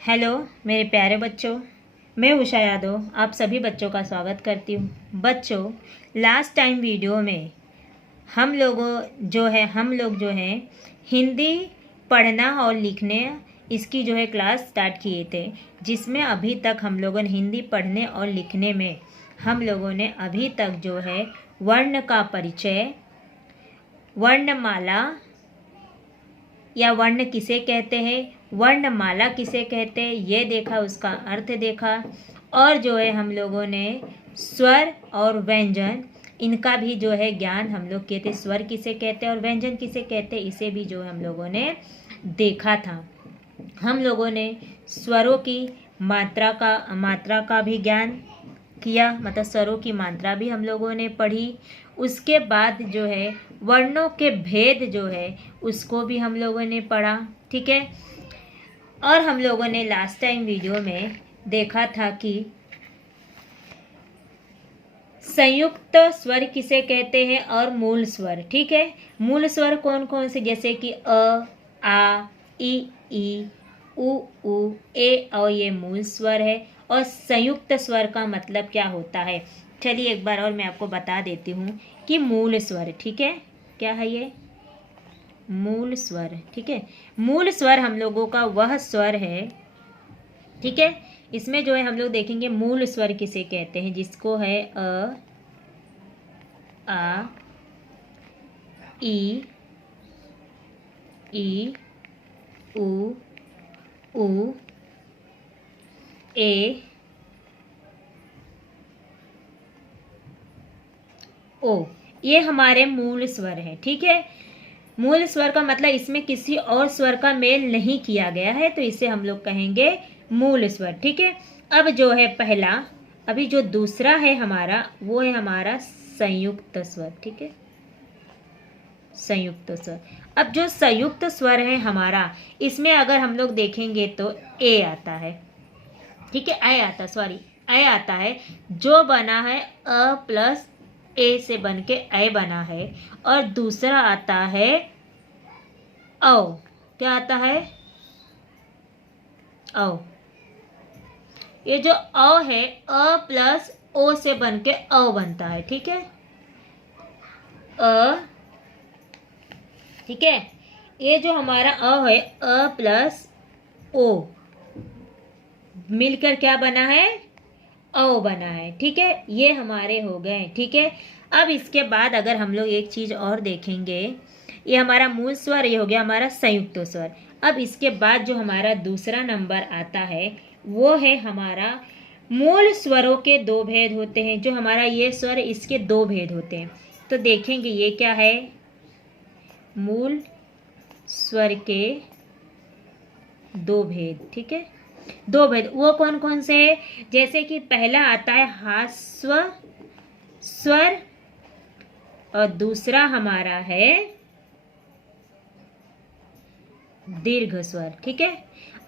Hello मेरे प्यारे बच्चों, मैं उषा यादव आप सभी बच्चों का स्वागत करती हूँ। बच्चों, लास्ट टाइम वीडियो में हम लोग जो हैं हिंदी पढ़ना और लिखने इसकी जो है क्लास स्टार्ट किए थे, जिसमें अभी तक हम लोगों ने हिंदी पढ़ने और लिखने में हम लोगों ने अभी तक जो है वर्ण का परिचय, वर्णमाला या वर्ण किसे कहते हैं, वर्णमाला किसे कहते हैं, ये देखा, उसका अर्थ देखा। और जो है हम लोगों ने स्वर और व्यंजन, इनका भी जो है ज्ञान हम लोग किए थे। स्वर किसे कहते हैं और व्यंजन किसे कहते हैं, इसे भी जो हम लोगों ने देखा था। हम लोगों ने स्वरों की मात्रा का भी ज्ञान किया, मतलब स्वरों की मात्रा भी हम लोगों ने पढ़ी। उसके बाद जो है वर्णों के भेद जो है उसको भी हम लोगों ने पढ़ा, ठीक है। और हम लोगों ने लास्ट टाइम वीडियो में देखा था कि संयुक्त स्वर किसे कहते हैं और मूल स्वर, ठीक है। मूल स्वर कौन कौन से, जैसे कि अ, आ, ई, उ, ए, और ये मूल स्वर है। और संयुक्त स्वर का मतलब क्या होता है, चलिए एक बार और मैं आपको बता देती हूँ कि मूल स्वर, ठीक है, क्या है ये मूल स्वर, ठीक है। मूल स्वर हम लोगों का वह स्वर है, ठीक है। इसमें जो है हम लोग देखेंगे मूल स्वर किसे कहते हैं, जिसको है अ, आ, ई, उ, ए, ओ, ये हमारे मूल स्वर हैं, ठीक है। मूल स्वर का मतलब इसमें किसी और स्वर का मेल नहीं किया गया है, तो इसे हम लोग कहेंगे मूल स्वर, ठीक है। अब जो है पहला, अभी जो दूसरा है हमारा, वो है हमारा संयुक्त स्वर, ठीक है, संयुक्त स्वर। अब जो संयुक्त स्वर है हमारा, इसमें अगर हम लोग देखेंगे तो ए आता है, ठीक है, ए आता है, जो बना है अ प्लस ए से बन के ए बना है। और दूसरा आता है औ, क्या आता है औ। ये जो औ है अ प्लस ओ से बन के औ बनता है, ठीक है, अ, ठीक है। ये जो हमारा अ है अ प्लस ओ मिलकर क्या बना है, औ बना है, ठीक है। ये हमारे हो गए, ठीक है। अब इसके बाद अगर हम लोग एक चीज और देखेंगे, ये हमारा मूल स्वर, ये हो गया हमारा संयुक्त स्वर। अब इसके बाद जो हमारा दूसरा नंबर आता है वो है हमारा मूल स्वरों के दो भेद होते हैं। जो हमारा ये स्वर, इसके दो भेद होते हैं, तो देखेंगे ये क्या है, मूल स्वर के दो भेद, ठीक है। दो भेद वो कौन कौन से है, जैसे कि पहला आता है ह्रस्व स्वर और दूसरा हमारा है दीर्घ स्वर, ठीक है।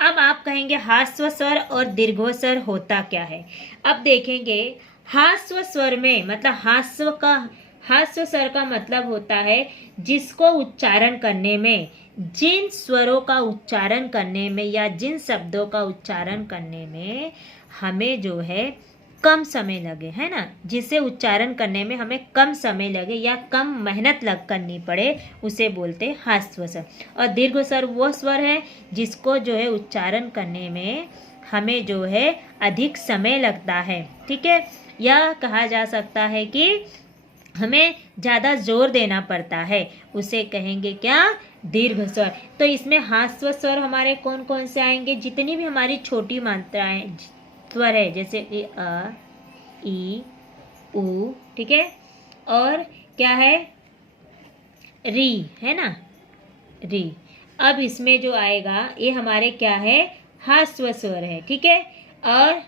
अब आप कहेंगे ह्रस्व स्वर और दीर्घ स्वर होता क्या है। अब देखेंगे ह्रस्व स्वर में, मतलब ह्रस्व स्वर का मतलब होता है जिसको उच्चारण करने में, जिन स्वरों का उच्चारण करने में या जिन शब्दों का उच्चारण करने में हमें जो है कम समय लगे, है ना, जिसे उच्चारण करने में हमें कम समय लगे या कम मेहनत करनी पड़े, उसे बोलते हैं ह्रस्व स्वर। और दीर्घ स्वर वो स्वर है जिसको जो है उच्चारण करने में हमें जो है अधिक समय लगता है, ठीक है। यह कहा जा सकता है कि हमें ज़्यादा जोर देना पड़ता है, उसे कहेंगे क्या, दीर्घ स्वर। तो इसमें ह्रस्व स्वर हमारे कौन कौन से आएंगे, जितनी भी हमारी छोटी मात्राएं स्वर है, जैसे अ, ई, उ, ठीक है। और क्या है, री, है ना, री। अब इसमें जो आएगा ये हमारे क्या है, ह्रस्व स्वर है, ठीक है। और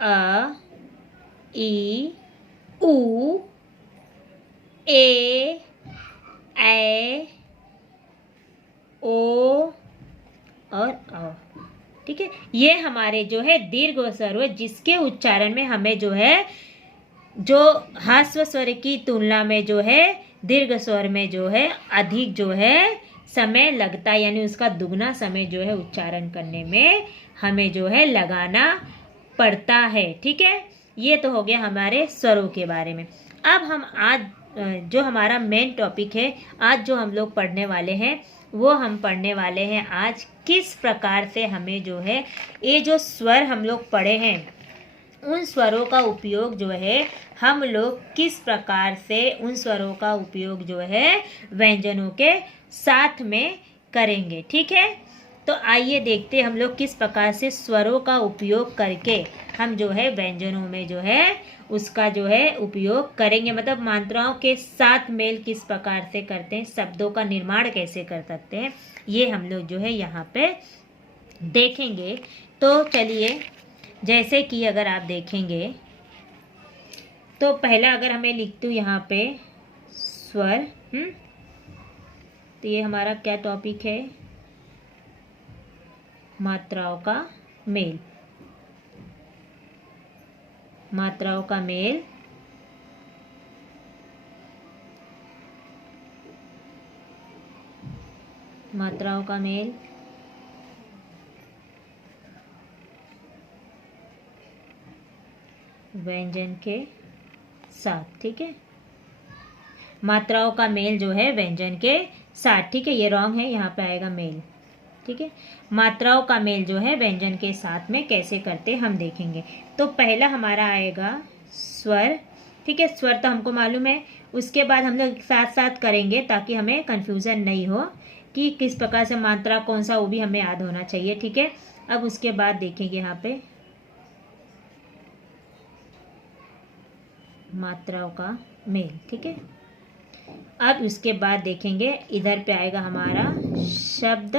अ, ई, उ, ए, ओ और औ, ठीक है। ये हमारे जो है दीर्घ स्वर है, जिसके उच्चारण में हमें जो है, जो ह्रस्व स्वर की तुलना में जो है दीर्घ स्वर में जो है अधिक जो है समय लगता है, यानी उसका दुगना समय जो है उच्चारण करने में हमें जो है लगाना पड़ता है। ठीक है, ये तो हो गया हमारे स्वरों के बारे में। अब हम आज जो हमारा मेन टॉपिक है, आज जो हम लोग पढ़ने वाले हैं, वो हम पढ़ने वाले हैं आज किस प्रकार से हमें जो है ये जो स्वर हम लोग पढ़े हैं, उन स्वरों का उपयोग जो है हम लोग किस प्रकार से उन स्वरों का उपयोग जो है व्यंजनों के साथ में करेंगे। ठीक है, तो आइए देखते हम लोग किस प्रकार से स्वरों का उपयोग करके हम जो है व्यंजनों में जो है उसका जो है उपयोग करेंगे, मतलब मात्राओं के साथ मेल किस प्रकार से करते हैं, शब्दों का निर्माण कैसे कर सकते हैं, ये हम लोग जो है यहाँ पे देखेंगे। तो चलिए, जैसे कि अगर आप देखेंगे तो पहला अगर हमें लिखती हूँ यहाँ पे स्वर, तो ये हमारा क्या टॉपिक है, मात्राओं का मेल। मात्राओं का मेल मात्राओं का मेल व्यंजन के साथ। ठीक है, मात्राओं का मेल जो है व्यंजन के साथ। ठीक है, ये रॉन्ग है, यहाँ पे आएगा मेल। ठीक है, मात्राओं का मेल जो है व्यंजन के साथ में कैसे करते हम देखेंगे। तो पहला हमारा आएगा स्वर। ठीक है, स्वर तो हमको मालूम है, उसके बाद हम लोग साथ साथ करेंगे ताकि हमें कंफ्यूजन नहीं हो कि किस प्रकार से मात्रा कौन सा, वो भी हमें याद होना चाहिए। ठीक है, अब उसके बाद देखेंगे यहाँ पे मात्राओं का मेल। ठीक है, अब उसके बाद देखेंगे इधर पे आएगा हमारा शब्द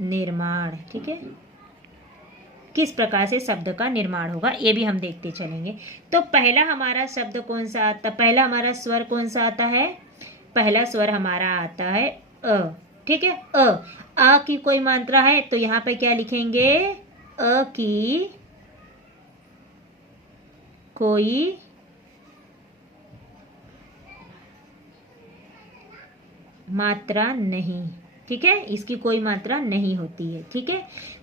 निर्माण। ठीक है, किस प्रकार से शब्द का निर्माण होगा ये भी हम देखते चलेंगे। तो पहला हमारा शब्द कौन सा आता, पहला हमारा स्वर कौन सा आता है, पहला स्वर हमारा आता है अ। ठीक है, अ की कोई मात्रा है तो यहाँ पे क्या लिखेंगे, अ की कोई मात्रा नहीं। ठीक है, इसकी कोई मात्रा नहीं होती है। ठीक है,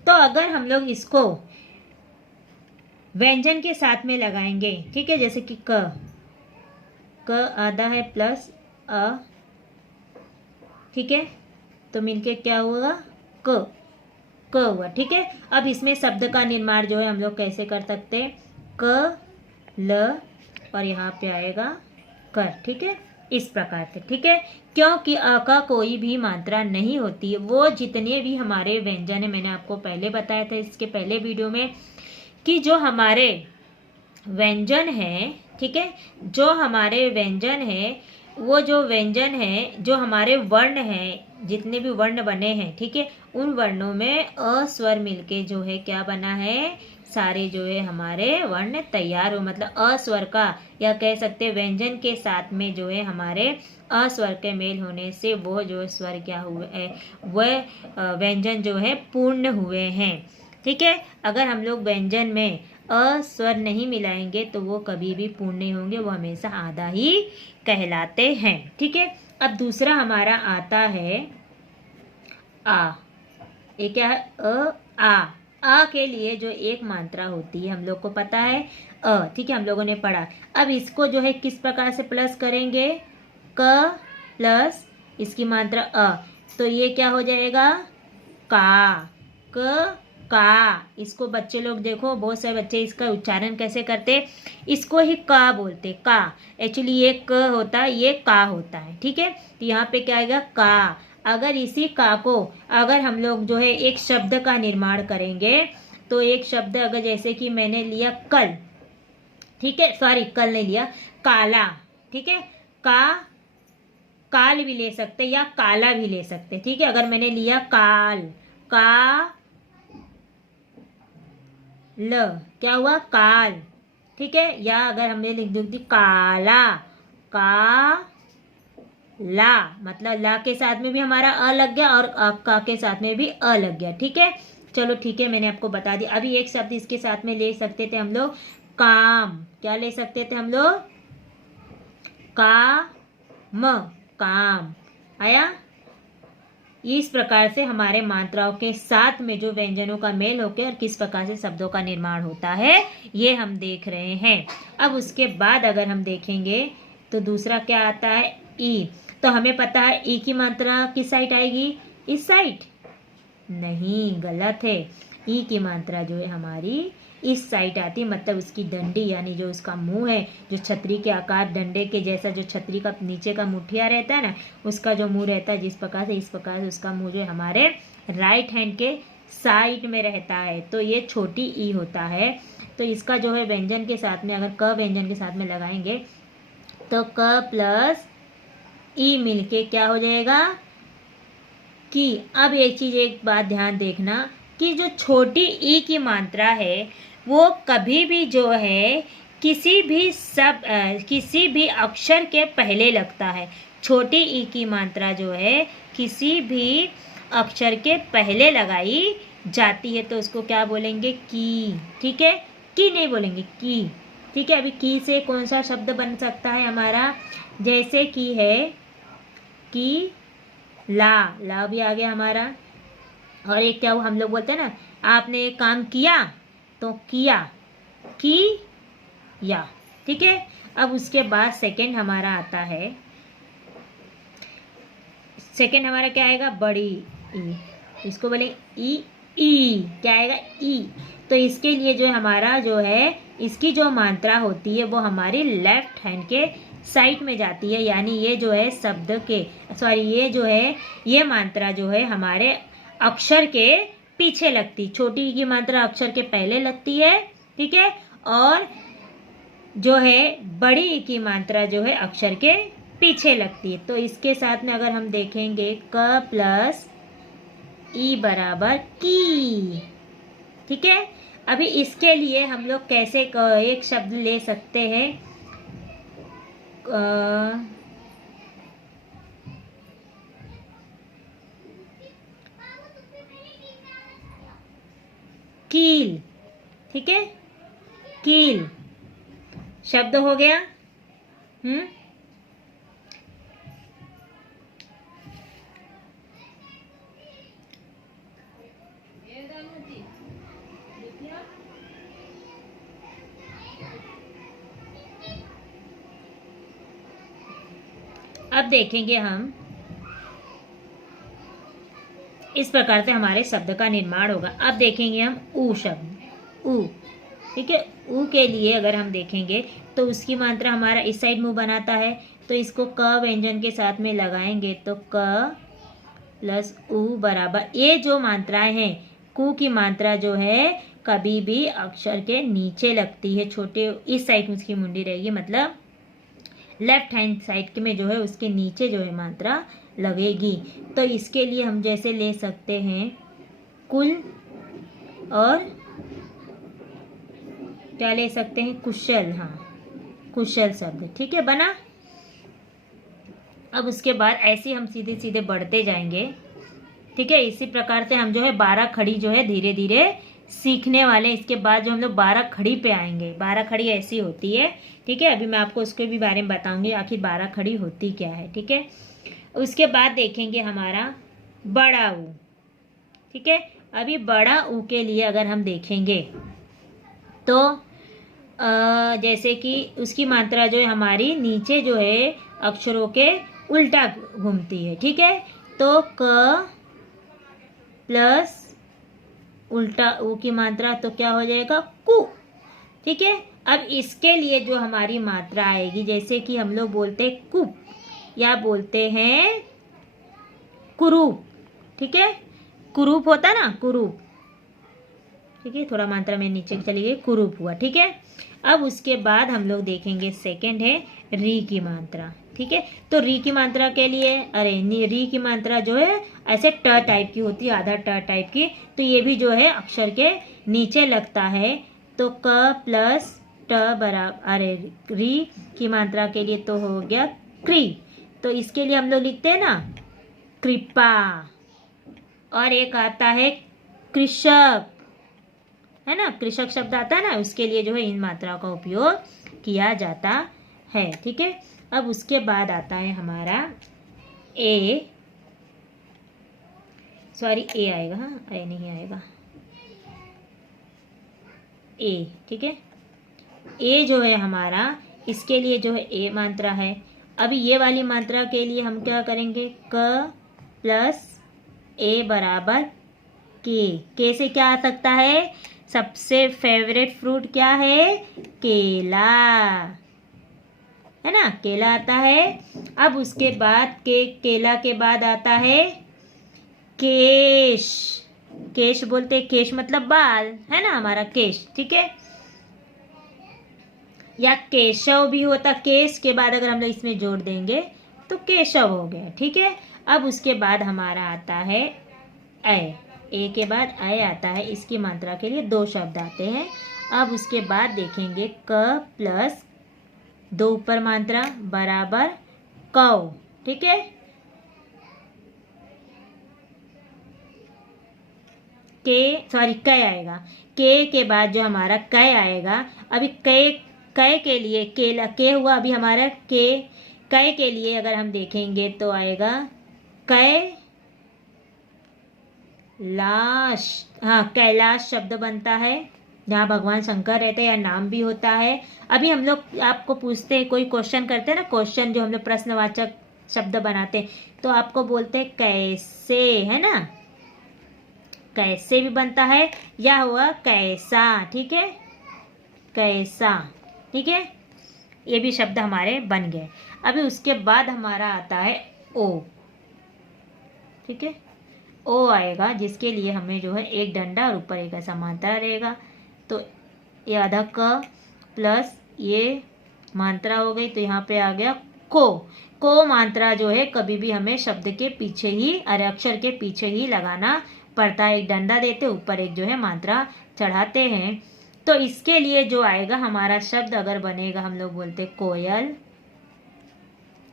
तो अगर हम लोग इसको व्यंजन के साथ में लगाएंगे, ठीक है, जैसे कि क आधा है प्लस अ, ठीक है, तो मिलके क्या हुआ, क हुआ। ठीक है, अब इसमें शब्द का निर्माण जो है हम लोग कैसे कर सकते हैं, क ल और यहाँ पे आएगा कर। ठीक है, इस प्रकार से। ठीक है, क्योंकि अ का कोई भी मात्रा नहीं होती है। वो जितने भी हमारे व्यंजन है, मैंने आपको पहले बताया था इसके पहले वीडियो में, कि जो हमारे व्यंजन है, ठीक है, जो हमारे व्यंजन है, वो जो व्यंजन है, जो हमारे वर्ण हैं, जितने भी वर्ण बने हैं, ठीक है, उन वर्णों में अ स्वर मिलके जो है क्या बना है, सारे जो है हमारे वर्ण तैयार हो, मतलब अ स्वर का, या कह सकते हैं व्यंजन के साथ में जो है हमारे अ स्वर के मेल होने से वो जो स्वर क्या हुए है, वह व्यंजन जो है पूर्ण हुए हैं। ठीक है, अगर हम लोग व्यंजन में अ स्वर नहीं मिलाएंगे तो वो कभी भी पूर्ण नहीं होंगे, वो हमेशा आधा ही कहलाते हैं। ठीक है, अब दूसरा हमारा आता है आ। ये क्या है, आ के लिए जो एक मात्रा होती है हम लोग को पता है अ। ठीक है, हम लोगों ने पढ़ा। अब इसको जो है किस प्रकार से प्लस करेंगे, क प्लस इसकी मात्रा अ, तो ये क्या हो जाएगा, का। का, इसको बच्चे लोग देखो, बहुत सारे बच्चे इसका उच्चारण कैसे करते, इसको ही का बोलते, का। एक्चुअली ये क होता है, ये का होता है। ठीक है, तो यहाँ पे क्या आएगा, का। अगर इसी का को अगर हम लोग जो है एक शब्द का निर्माण करेंगे, तो एक शब्द अगर जैसे कि मैंने लिया कल, ठीक है, सॉरी कल नहीं लिया, काला। ठीक है, काल भी ले सकते या काला भी ले सकते। ठीक है, अगर मैंने लिया काल, का ल, क्या हुआ, काल। ठीक है, या अगर हमने लिख दी काला, का ला, मतलब ला के साथ में भी हमारा अ लग गया और का के साथ में भी अ लग गया। ठीक है, चलो ठीक है, मैंने आपको बता दिया। अभी एक शब्द इसके साथ में ले सकते थे हम लोग, काम। क्या ले सकते थे हम लोग, काम, काम आया, इस प्रकार से हमारे मात्राओं के साथ में जो व्यंजनों का मेल होकर और किस प्रकार से शब्दों का निर्माण होता है ये हम देख रहे हैं। अब उसके बाद अगर हम देखेंगे तो दूसरा क्या आता है, ई। तो हमें पता है ई की मात्रा किस साइड आएगी, इस साइड? नहीं, गलत है। ई की मात्रा जो है हमारी इस साइड आती है, मतलब उसकी डंडी यानी जो उसका मुंह है, जो छतरी के आकार डंडे के जैसा जो छतरी का नीचे का मुठिया रहता है ना, उसका जो मुंह रहता है जिस प्रकार से, इस प्रकार से उसका मुंह जो है हमारे राइट हैंड के साइड में रहता है। तो ये छोटी ई होता है। तो इसका जो है व्यंजन के साथ में अगर क व्यंजन के साथ में लगाएंगे तो क प्लस ई मिलके क्या हो जाएगा, कि। अब एक बात ध्यान देखना कि जो छोटी ई की मात्रा है वो कभी भी जो है किसी भी अक्षर के पहले लगता है। छोटी ई की मात्रा जो है किसी भी अक्षर के पहले लगाई जाती है, तो उसको क्या बोलेंगे, की। ठीक है, की नहीं बोलेंगे, की। ठीक है, अभी की से कौन सा शब्द बन सकता है हमारा, जैसे की है की, ला भी आ गया हमारा। और एक क्या हम लोग बोलते हैं ना, आपने एक काम किया तो किया, की या। ठीक है, अब उसके बाद सेकंड हमारा आता है, सेकंड हमारा क्या आएगा, बड़ी ई। इसको बोले ई, क्या आएगा, ई। तो इसके लिए जो हमारा जो है इसकी जो मात्रा होती है वो हमारी लेफ्ट हैंड के साइड में जाती है, यानी ये जो है शब्द के ये जो है ये मात्रा जो है हमारे अक्षर के पीछे लगती। छोटी की मात्रा अक्षर के पहले लगती है, ठीक है, और जो है बड़ी की मात्रा जो है अक्षर के पीछे लगती है। तो इसके साथ में अगर हम देखेंगे क प्लस ई बराबर की। ठीक है, अभी इसके लिए हम लोग कैसे एक शब्द ले सकते हैं, कील। ठीक है, कील शब्द हो गया। अब देखेंगे हम इस प्रकार से हमारे शब्द का निर्माण होगा। अब देखेंगे हम ऊ शब्द, ऊ। ठीक है, ऊ के लिए अगर हम देखेंगे तो उसकी मात्रा हमारा इस साइड मुंह बनाता है, तो इसको क व्यंजन के साथ में लगाएंगे तो क प्लस ऊ बराबर, ये जो मात्राएं हैं कु की मात्रा जो है कभी भी अक्षर के नीचे लगती है, छोटे इस साइड में उसकी मुंडी रहेगी, मतलब लेफ्ट हैंड साइड में जो है उसके नीचे जो है मात्रा लगेगी। तो इसके लिए हम जैसे ले सकते हैं कुल, और क्या ले सकते हैं, कुशल। हाँ, कुशल शब्द। ठीक है, बना। अब उसके बाद ऐसे हम सीधे सीधे बढ़ते जाएंगे। ठीक है, इसी प्रकार से हम जो है 12 खड़ी जो है धीरे धीरे सीखने वाले। इसके बाद जो हम लोग 12 खड़ी पे आएंगे, 12 खड़ी ऐसी होती है। ठीक है, अभी मैं आपको उसके भी बारे में बताऊंगी आखिर 12 खड़ी होती क्या है। ठीक है, उसके बाद देखेंगे हमारा बड़ा ऊ। ठीक है, अभी बड़ा ऊ के लिए अगर हम देखेंगे तो जैसे कि उसकी मात्रा जो है हमारी नीचे जो है अक्षरों के उल्टा घूमती है। ठीक है, तो क प्लस उल्टा ऊ की मात्रा तो क्या हो जाएगा, कु। ठीक है, अब इसके लिए जो हमारी मात्रा आएगी, जैसे कि हम लोग बोलते हैं कुप या बोलते हैं कुरूप। ठीक है, कुरूप होता ना, कुरूप। ठीक है, थोड़ा मात्रा में नीचे चली गई, कुरूप हुआ। ठीक है, अब उसके बाद हम लोग देखेंगे सेकंड है री की मात्रा। ठीक है, तो री की मात्रा के लिए री की मात्रा जो है ऐसे ट टाइप की होती है, आधा ट टाइप की, तो ये भी जो है अक्षर के नीचे लगता है। तो क प्लस ट बराबर री की मात्रा के लिए तो हो गया क्री। तो इसके लिए हम लोग लिखते हैं ना कृपा, और एक आता है कृषक, है ना, कृषक शब्द आता है ना, उसके लिए जो है इन मात्राओं का उपयोग किया जाता है। ठीक है, अब उसके बाद आता है हमारा ए सॉरी ए आएगा, हाँ ए नहीं आएगा, ए, ठीक है। ए जो है हमारा, इसके लिए जो है ए मात्रा है। अभी ये वाली मात्रा के लिए हम क्या करेंगे, क प्लस ए बराबर के से क्या आ सकता है, सबसे फेवरेट फ्रूट क्या है, केला, है ना, केला आता है। अब उसके बाद केला के बाद आता है केश, केश बोलते, केश मतलब बाल, है ना, हमारा केश, ठीक है। या केशव भी होता, केश के बाद अगर हम लोग इसमें जोड़ देंगे तो केशव हो गया, ठीक है। अब उसके बाद हमारा आता है ए के बाद ए आता है, इसकी मात्रा के लिए 2 शब्द आते हैं। अब उसके बाद देखेंगे क प्लस 2 ऊपर मात्रा बराबर कौ, ठीक है। क आएगा, के बाद जो हमारा क आएगा। अभी कै के लिए केला के हुआ, अभी हमारा कै के लिए अगर हम देखेंगे तो आएगा कैलाश, हाँ कैलाश शब्द बनता है, जहाँ भगवान शंकर रहते हैं या नाम भी होता है। अभी हम लोग आपको पूछते हैं, कोई क्वेश्चन करते हैं ना, क्वेश्चन जो हम लोग प्रश्नवाचक शब्द बनाते हैं, तो आपको बोलते हैं कैसे, है ना, कैसे भी बनता है, या हुआ कैसा, ठीक है, कैसा, ठीक है। ये भी शब्द हमारे बन गए। अभी उसके बाद हमारा आता है ओ, ठीक है, ओ आएगा, जिसके लिए हमें जो है एक डंडा और ऊपर एक ऐसा मात्रा रहेगा। तो ये आधा क प्लस ये मात्रा हो गई, तो यहाँ पे आ गया को मात्रा जो है कभी भी हमें शब्द के पीछे ही, अरे अक्षर के पीछे ही लगाना पड़ता है। एक डंडा देते, ऊपर एक जो है मात्रा चढ़ाते हैं। तो इसके लिए जो आएगा हमारा शब्द अगर बनेगा, हम लोग बोलते कोयल,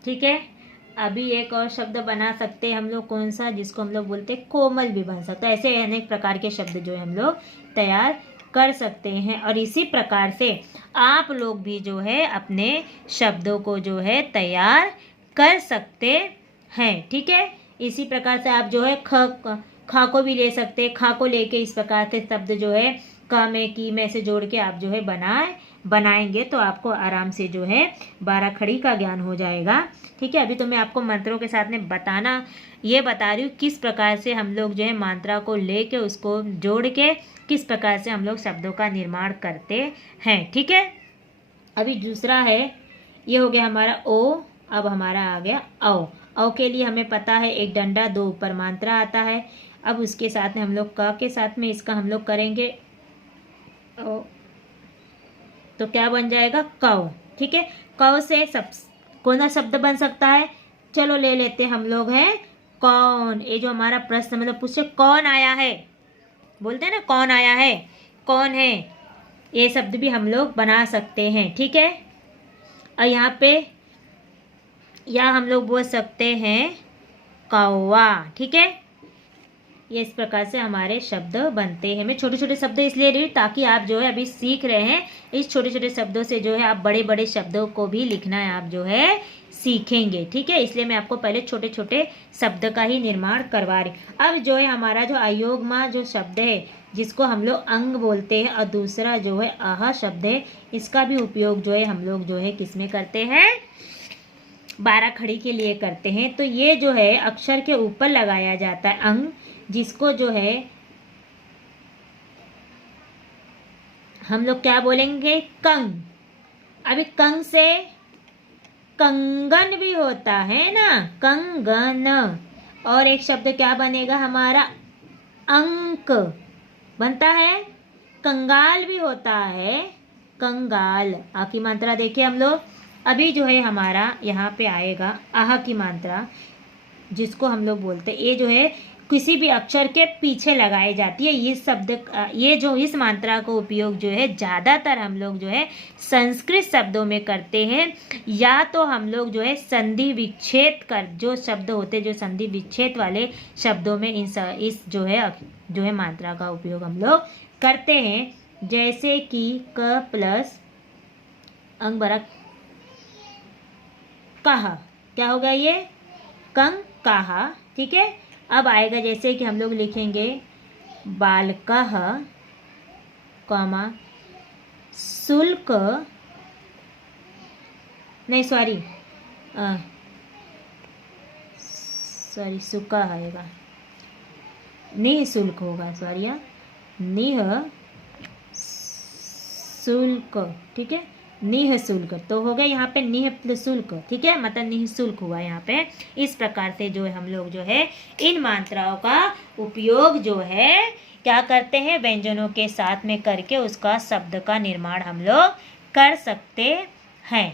ठीक है। अभी एक और शब्द बना सकते हैं हम लोग, कौन सा, जिसको हम लोग बोलते कोमल भी बन सकता है। ऐसे अनेक प्रकार के शब्द जो है हम लोग तैयार कर सकते हैं। और इसी प्रकार से आप लोग भी जो है अपने शब्दों को जो है तैयार कर सकते हैं, ठीक है। इसी प्रकार से आप जो है खा को भी ले सकते हैं। खा को लेके इस प्रकार के शब्द जो है क में की में से जोड़ के आप जो है बनाएंगे तो आपको आराम से जो है 12 खड़ी का ज्ञान हो जाएगा, ठीक है। अभी तो मैं आपको मंत्रों के साथ में ये बता रही हूँ किस प्रकार से हम लोग जो है मात्रा को लेके उसको जोड़ के किस प्रकार से हम लोग शब्दों का निर्माण करते हैं, ठीक है। अभी दूसरा है, ये हो गया हमारा ओ, अब हमारा आ गया औ के लिए हमें पता है एक डंडा 2 ऊपर मात्रा आता है। अब उसके साथ में हम लोग क के साथ में इसका हम लोग करेंगे तो क्या बन जाएगा, कौ, ठीक है। कौ से कौन सा शब्द बन सकता है, चलो ले लेते हम लोग हैं कौन। ये जो हमारा प्रश्न मतलब पूछे कौन आया है, बोलते हैं ना कौन आया है, कौन है, ये शब्द भी हम लोग बना सकते हैं, ठीक है। और यहाँ पे या हम लोग बोल सकते हैं कौवा, ठीक है। ये इस प्रकार से हमारे शब्द बनते हैं। मैं छोटे छोटे शब्द इसलिए रही ताकि आप जो है अभी सीख रहे हैं, इस छोटे छोटे शब्दों से जो है आप बड़े बड़े शब्दों को भी लिखना है आप जो है सीखेंगे, ठीक है। इसलिए मैं आपको पहले छोटे छोटे शब्द का ही निर्माण करवा रही। अब जो है हमारा जो अयोग्मा जो शब्द है जिसको हम लोग अंग बोलते हैं और दूसरा जो है आह शब्द है, इसका भी उपयोग जो है हम लोग जो है किस में करते हैं, 12 खड़ी के लिए करते हैं। तो ये जो है अक्षर के ऊपर लगाया जाता है अंग, जिसको जो है हम लोग क्या बोलेंगे, कंग। अभी कंग से कंगन भी होता है ना, कंगन। और एक शब्द क्या बनेगा हमारा, अंक बनता है। कंगाल भी होता है, कंगाल। आ की मात्रा देखिए हम लोग, अभी जो है हमारा यहाँ पे आएगा आह की मात्रा, जिसको हम लोग बोलते हैं, ये जो है किसी भी अक्षर के पीछे लगाई जाती है। ये शब्द, ये जो इस मात्रा को उपयोग जो है ज़्यादातर हम लोग जो है संस्कृत शब्दों में करते हैं, या तो हम लोग जो है संधि विच्छेद कर जो शब्द होते हैं, जो संधि विच्छेद वाले शब्दों में इस जो है मात्रा का उपयोग हम लोग करते हैं। जैसे कि क प्लस अंग बरा कहा, क्या होगा ये, कंग कहा, ठीक है। अब आएगा जैसे कि हम लोग लिखेंगे बालकः, कॉमा शुल्क, नहीं सॉरी सुका आएगा, निःशुल्क होगा, सॉरी निःशुल्क, ठीक है, निःशुल्क तो हो गया यहाँ पे निःशुल्क, ठीक है, मतलब निःशुल्क हुआ यहाँ पे। इस प्रकार से जो है हम लोग जो है इन मात्राओं का उपयोग जो है क्या करते हैं, व्यंजनों के साथ में करके उसका शब्द का निर्माण हम लोग कर सकते हैं।